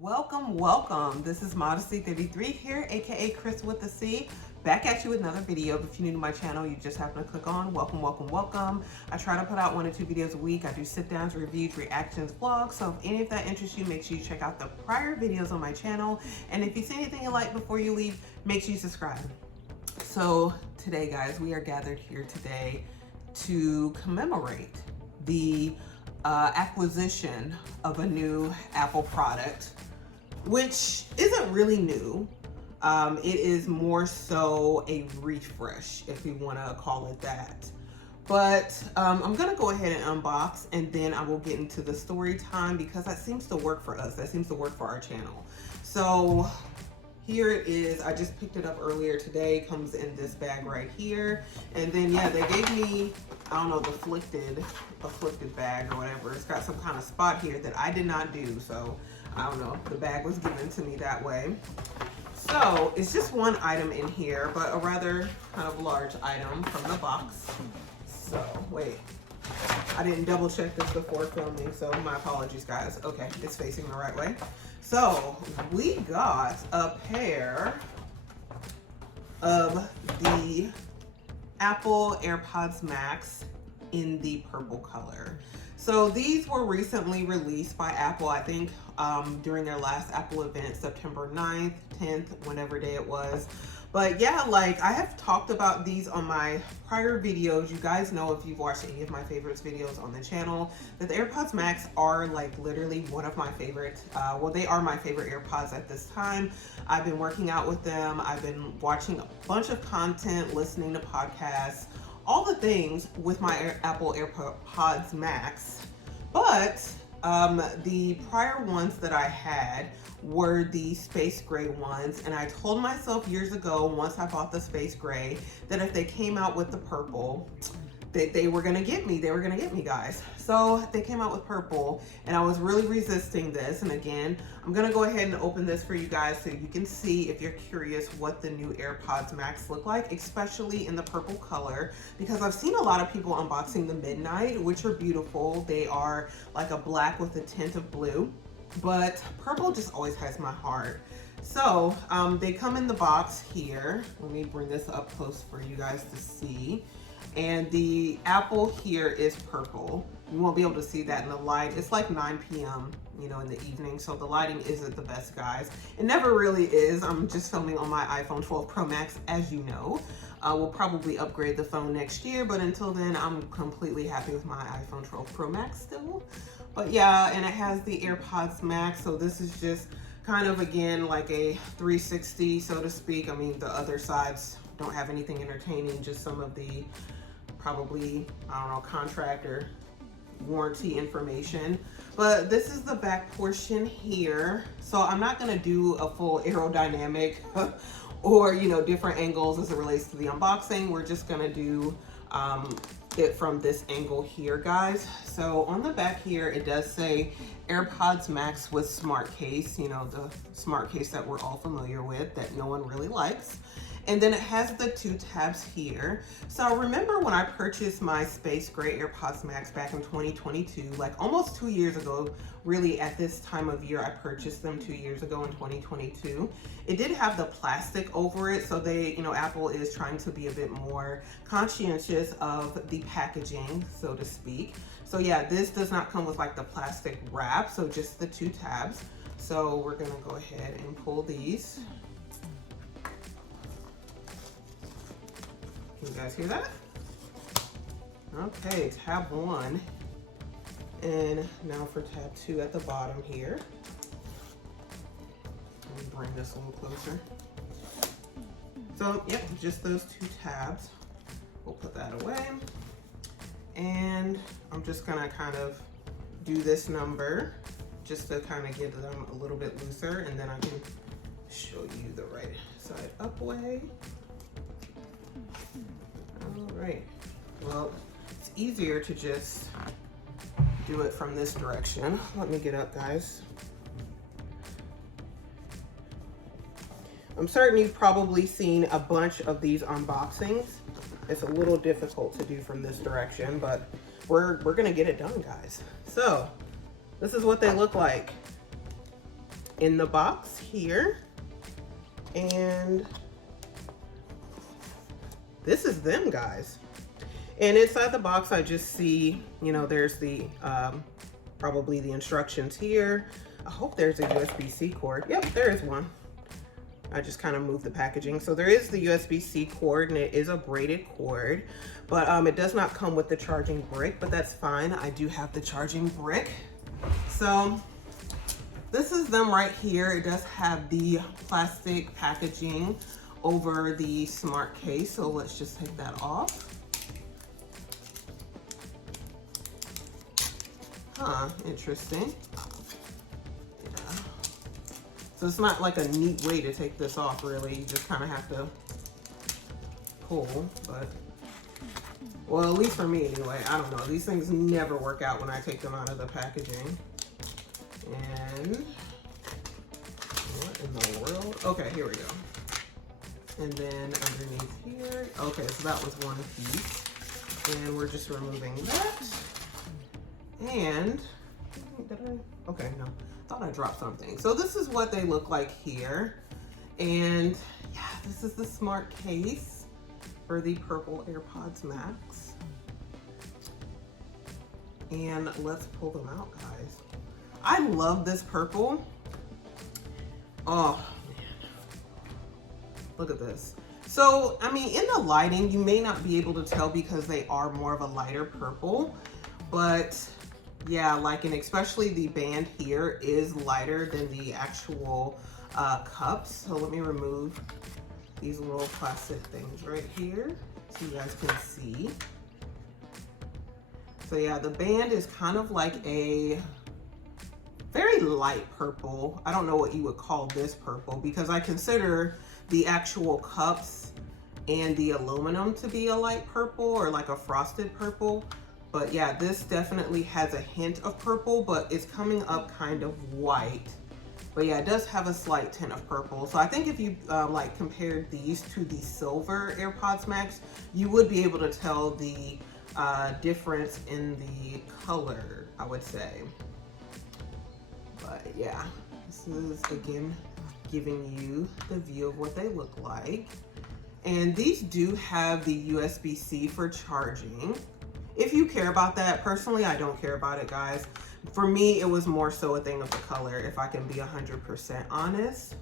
Welcome, welcome. This is Modesty33 here, aka Chris with the C. Back at you with another video. If you're new to my channel, you just happen to click on welcome, welcome, welcome. I try to put out 1 or 2 videos a week. I do sit downs, reviews, reactions, vlogs. So if any of that interests you, make sure you check out the prior videos on my channel. And if you see anything you like before you leave, make sure you subscribe. So today, guys, we are gathered here today to commemorate the acquisition of a new Apple product, which isn't really new. It is more so a refresh, if we want to call it that. But I'm gonna go ahead and unbox, and then I will get into the story time because that seems to work for us. That seems to work for our channel. So here it is. I just picked it up earlier today. Comes in this bag right here. And then yeah, they gave me, I don't know, the afflicted bag or whatever. It's got some kind of spot here that I did not do. So I don't know, the bag was given to me that way. So it's just one item in here, but a rather kind of large item from the box. So wait, I didn't double check this before filming, so my apologies, guys. Okay, it's facing the right way. So we got a pair of the Apple AirPods Max in the purple color. So these were recently released by Apple, I think during their last Apple event, September 9th, 10th, whenever day it was. But yeah, like I have talked about these on my prior videos. You guys know, if you've watched any of my favorites videos on the channel, that the AirPods Max are like literally one of my favorite, well, they are my favorite AirPods at this time. I've been working out with them. I've been watching a bunch of content, listening to podcasts, all the things with my Apple AirPods Max. But the prior ones that I had were the space gray ones, and I told myself years ago, once I bought the space gray, that if they came out with the purple, that they were gonna get me. They were gonna get me, guys. So they came out with purple, and I was really resisting this. And again, I'm gonna go ahead and open this for you guys so you can see, if you're curious, what the new AirPods Max look like, especially in the purple color, because I've seen a lot of people unboxing the Midnight, which are beautiful. They are like a black with a tint of blue, but purple just always has my heart. So they come in the box here. Let me bring this up close for you guys to see. And the Apple here is purple. You won't be able to see that in the light. It's like 9 p.m., you know, in the evening, so the lighting isn't the best, guys. It never really is. I'm just filming on my iPhone 12 Pro Max, as you know. We'll probably upgrade the phone next year, but until then, I'm completely happy with my iPhone 12 Pro Max still. But yeah, and it has the AirPods Max, so this is just kind of, again, like a 360, so to speak. I mean, the other sides don't have anything entertaining, just some of the probably, I don't know, contract or warranty information. But this is the back portion here. So I'm not gonna do a full aerodynamic or, you know, different angles as it relates to the unboxing. We're just gonna do it from this angle here, guys. So on the back here, it does say AirPods Max with smart case, you know, the smart case that we're all familiar with, that no one really likes. And then it has the 2 tabs here. So I remember when I purchased my space gray AirPods Max back in 2022, like almost 2 years ago, really at this time of year, I purchased them 2 years ago in 2022. It did have the plastic over it. So they, you know, Apple is trying to be a bit more conscientious of the packaging, so to speak. So yeah, this does not come with like the plastic wrap, so just the 2 tabs. So we're gonna go ahead and pull these. Can you guys hear that? Okay, tab 1. And now for tab 2 at the bottom here. Let me bring this a little closer. So, yep, just those 2 tabs. We'll put that away. And I'm just gonna kind of do this number just to kind of get them a little bit looser, and then I can show you the right side up way. All right, well, it's easier to just do it from this direction. Let me get up, guys. I'm certain you've probably seen a bunch of these unboxings. It's a little difficult to do from this direction, but we're gonna get it done, guys. So this is what they look like in the box here. And this is them, guys. And inside the box, I just see, you know, there's the, probably the instructions here. I hope there's a USB-C cord. Yep, there is one. I just kind of moved the packaging. So there is the USB-C cord, and it is a braided cord, but it does not come with the charging brick, but that's fine. I do have the charging brick. So this is them right here. It does have the plastic packaging over the smart case. So let's just take that off. Huh, interesting. Yeah. So it's not like a neat way to take this off, really. You just kind of have to pull, but, well, at least for me anyway. I don't know. These things never work out when I take them out of the packaging. And what in the world? Okay, here we go. And then underneath here, okay, so that was one piece. And we're just removing that. And, okay, no, thought I dropped something. So this is what they look like here. And yeah, this is the smart case for the purple AirPods Max. And let's pull them out, guys. I love this purple. Oh, man. Look at this. So, I mean, in the lighting, you may not be able to tell because they are more of a lighter purple, but yeah, like, and especially the band here is lighter than the actual cups. So let me remove these little plastic things right here so you guys can see. So yeah, the band is kind of like a very light purple. I don't know what you would call this purple because I consider the actual cups and the aluminum to be a light purple or like a frosted purple. But yeah, this definitely has a hint of purple, but it's coming up kind of white. But yeah, it does have a slight tint of purple. So I think if you like compared these to the silver AirPods Max, you would be able to tell the difference in the color, I would say. But yeah, this is again giving you the view of what they look like. And these do have the USB-C for charging. If you care about that, personally, I don't care about it, guys. For me, it was more so a thing of the color, if I can be 100% honest.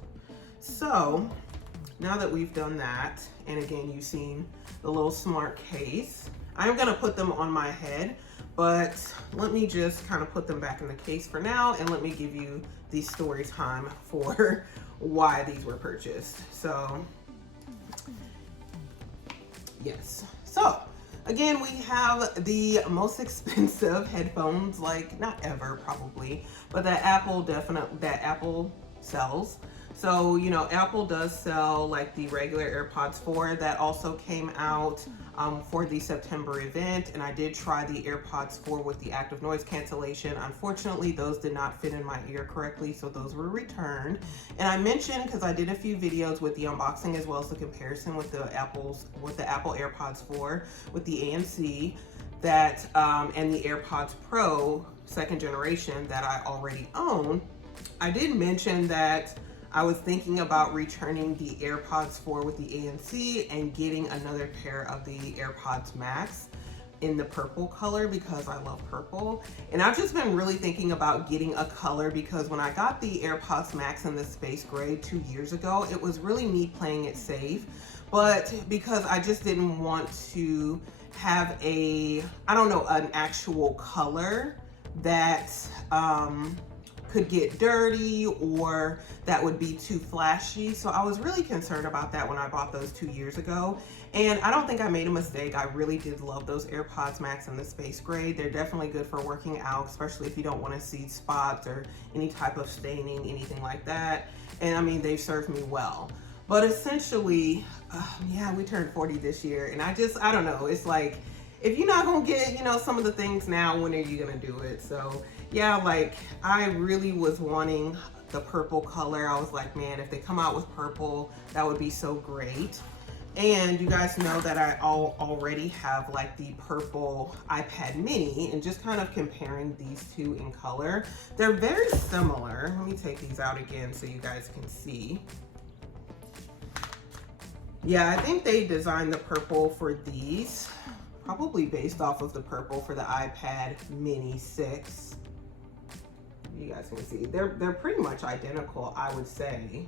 So now that we've done that, and again, you've seen the little smart case, I'm gonna put them on my head, but let me just kind of put them back in the case for now, and let me give you the story time for why these were purchased. So yes, so again, we have the most expensive headphones, like not ever probably, but that Apple sells. So, you know, Apple does sell like the regular AirPods 4 that also came out for the September event. And I did try the AirPods 4 with the active noise cancellation. Unfortunately, those did not fit in my ear correctly, so those were returned. And I mentioned, because I did a few videos with the unboxing as well as the comparison with the Apple AirPods 4 with the ANC, that and the AirPods Pro 2nd generation that I already own. I did mention that I was thinking about returning the AirPods 4 with the ANC and getting another pair of the AirPods Max in the purple color because I love purple. And I've just been really thinking about getting a color because when I got the AirPods Max in the space gray 2 years ago, it was really me playing it safe. But because I just didn't want to have an actual color that could get dirty or that would be too flashy. So I was really concerned about that when I bought those 2 years ago. And I don't think I made a mistake. I really did love those AirPods Max in the space gray. They're definitely good for working out, especially if you don't want to see spots or any type of staining, anything like that. And I mean, they've served me well. But essentially, yeah, we turned 40 this year. And I don't know. It's like, if you're not gonna get, you know, some of the things now, when are you gonna do it? So yeah, like I really was wanting the purple color. I was like, man, if they come out with purple, that would be so great. And you guys know that I already have like the purple iPad mini, and just kind of comparing these two in color. They're very similar. Let me take these out again so you guys can see. Yeah, I think they designed the purple for these, probably based off of the purple for the iPad mini 6. You guys can see, they're pretty much identical, I would say.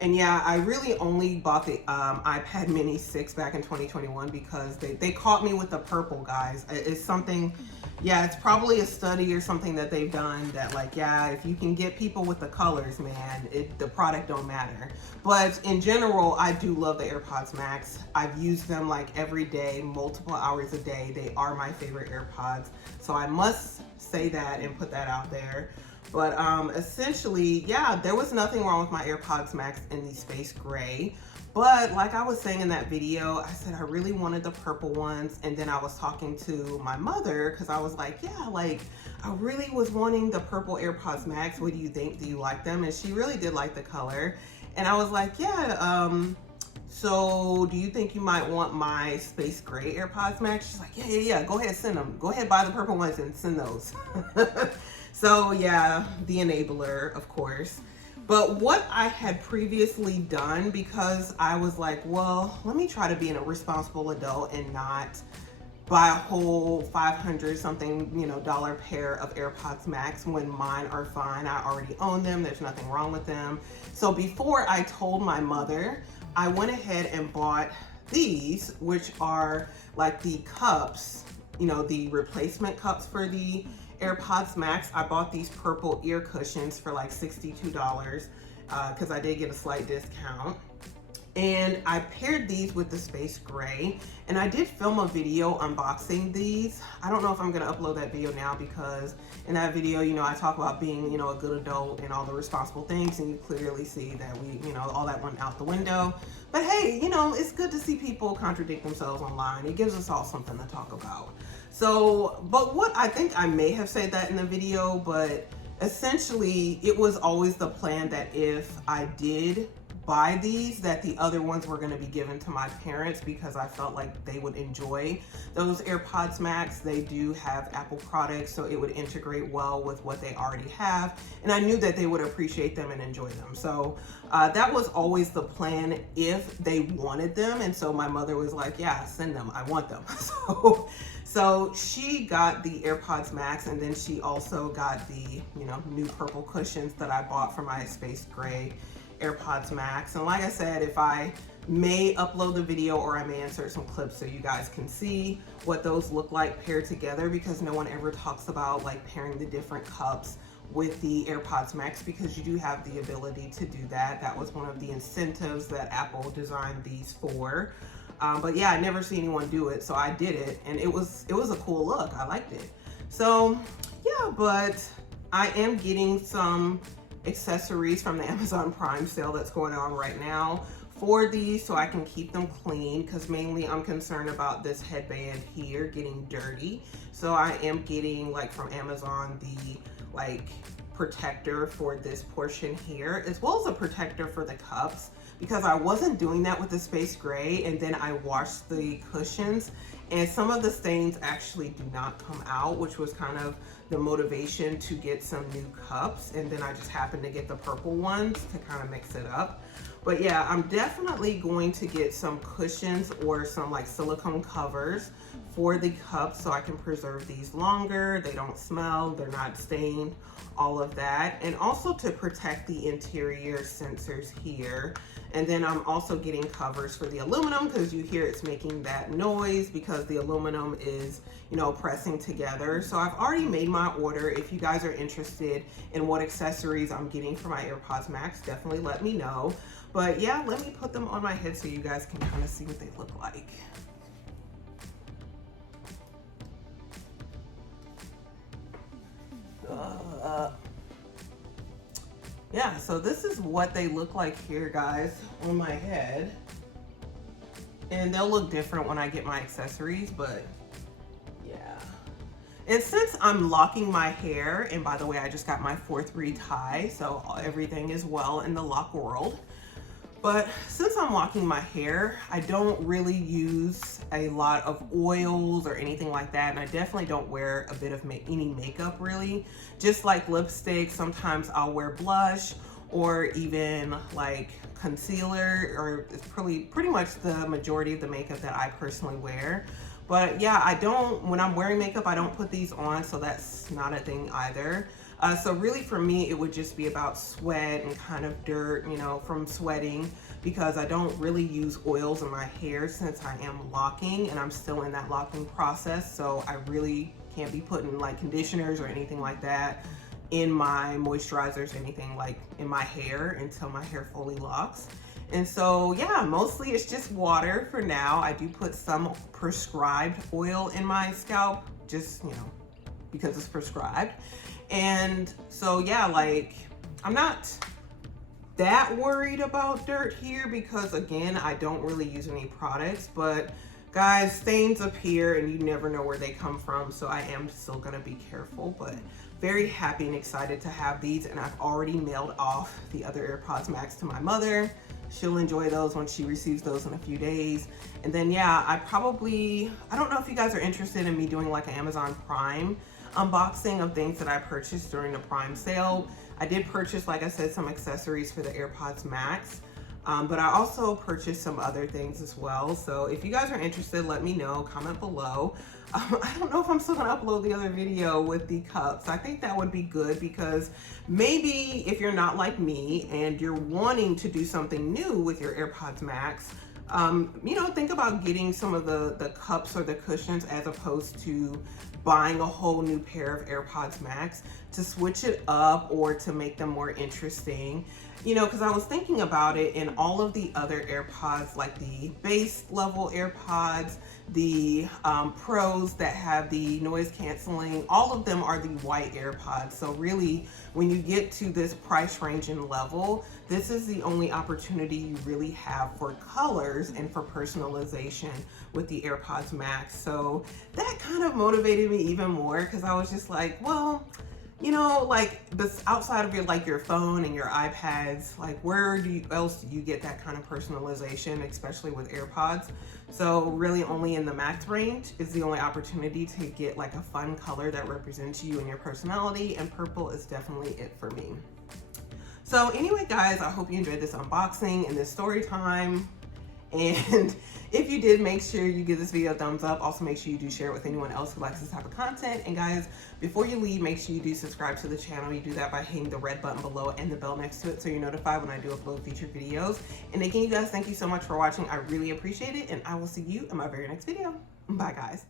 And yeah, I really only bought the iPad mini 6 back in 2021 because they caught me with the purple, guys. It's something, yeah, it's probably a study or something that they've done that, like, yeah, if you can get people with the colors, man, the product don't matter. But in general, I do love the AirPods Max. I've used them like every day, multiple hours a day. They are my favorite AirPods. So I must say that and put that out there. But essentially, yeah, there was nothing wrong with my AirPods Max in the space gray. But like I was saying in that video, I said I really wanted the purple ones. And then I was talking to my mother because I was like, yeah, like I really was wanting the purple AirPods Max. What do you think? Do you like them? And she really did like the color. And I was like, yeah, so do you think you might want my space gray AirPods Max? She's like, yeah, go ahead, send them. Go ahead, buy the purple ones and send those. So yeah, the enabler, of course. But what I had previously done, because I was like, well, let me try to be a responsible adult and not buy a whole 500 something, dollar pair of AirPods Max when mine are fine. I already own them. There's nothing wrong with them. So before I told my mother, I went ahead and bought these, which are like the cups, the replacement cups for the AirPods Max. I bought these purple ear cushions for like $62 because I did get a slight discount. And I paired these with the space gray, and I did film a video unboxing these. I don't know if I'm gonna upload that video now because in that video, I talk about being, a good adult and all the responsible things, and you clearly see that all that went out the window. But hey, it's good to see people contradict themselves online. It gives us all something to talk about. So, but what I think I may have said that in the video, but essentially it was always the plan that if I did buy these, that the other ones were going to be given to my parents because I felt like they would enjoy those AirPods Max. They do have Apple products, so it would integrate well with what they already have, and I knew that they would appreciate them and enjoy them. So that was always the plan if they wanted them. And so my mother was like, yeah, send them, I want them. So she got the AirPods Max, and then she also got the new purple cushions that I bought for my space gray AirPods Max. And like I said, if I may upload the video or I may insert some clips so you guys can see what those look like paired together, because no one ever talks about like pairing the different cups with the AirPods Max, because you do have the ability to do that. That was one of the incentives that Apple designed these for. But yeah, I never see anyone do it, so I did it, and it was a cool look. I liked it. So yeah, but I am getting some accessories from the Amazon Prime sale that's going on right now for these so I can keep them clean, because mainly I'm concerned about this headband here getting dirty. So I am getting, like, from Amazon, the like protector for this portion here, as well as a protector for the cups, because I wasn't doing that with the space gray, and then I washed the cushions and some of the stains actually do not come out, which was kind of the motivation to get some new cups. And then I just happened to get the purple ones to kind of mix it up. But yeah, I'm definitely going to get some cushions or some like silicone covers for the cups so I can preserve these longer. They don't smell, they're not stained, all of that. And also to protect the interior sensors here. And then I'm also getting covers for the aluminum, because you hear it's making that noise because the aluminum is, pressing together. So I've already made my order. If you guys are interested in what accessories I'm getting for my AirPods Max, definitely let me know. But yeah, let me put them on my head so you guys can kind of see what they look like. Yeah, so this is what they look like here, guys, on my head. And they'll look different when I get my accessories, but yeah. And since I'm locking my hair, and by the way, I just got my 4th retie, so everything is well in the lock world. But since I'm locking my hair, I don't really use a lot of oils or anything like that. And I definitely don't wear a bit of any makeup really. Just like lipstick, sometimes I'll wear blush or even like concealer, or it's pretty much the majority of the makeup that I personally wear. But yeah, when I'm wearing makeup, I don't put these on, so that's not a thing either. So really for me, it would just be about sweat and kind of dirt, you know, from sweating, because I don't really use oils in my hair since I am locking and I'm still in that locking process. So I really can't be putting like conditioners or anything like that in my moisturizers or anything like in my hair until my hair fully locks. And so yeah, mostly it's just water for now. I do put some prescribed oil in my scalp, just, you know, because it's prescribed. And so yeah, like I'm not that worried about dirt here because again, I don't really use any products, but guys, stains appear and you never know where they come from. So I am still gonna be careful, but very happy and excited to have these. And I've already mailed off the other AirPods Max to my mother. She'll enjoy those when she receives those in a few days. And then yeah, I don't know if you guys are interested in me doing like an Amazon Prime unboxing of things that I purchased during the Prime sale. I did purchase, like I said, some accessories for the AirPods Max, but I also purchased some other things as well. So if you guys are interested, let me know, comment below. I don't know if I'm still gonna upload the other video with the cups. I think that would be good because maybe if you're not like me and you're wanting to do something new with your AirPods Max, you know, think about getting some of the cups or the cushions as opposed to buying a whole new pair of AirPods Max, to switch it up or to make them more interesting. You know, because I was thinking about it, in all of the other AirPods, like the base level AirPods, the Pros that have the noise canceling, all of them are the white AirPods. So really, when you get to this price range and level, this is the only opportunity you really have for colors and for personalization with the AirPods Max. So that kind of motivated me even more, because I was just like, well, you know, like outside of your phone and your iPads, like where else do you get that kind of personalization, especially with AirPods? So really only in the Max range is the only opportunity to get like a fun color that represents you and your personality, and purple is definitely it for me. So anyway, guys, I hope you enjoyed this unboxing and this story time. And if you did, make sure you give this video a thumbs up. Also, make sure you do share it with anyone else who likes this type of content. And guys, before you leave, make sure you do subscribe to the channel. You do that by hitting the red button below and the bell next to it so you're notified when I do upload future videos. And again, you guys, thank you so much for watching. I really appreciate it. And I will see you in my very next video. Bye, guys.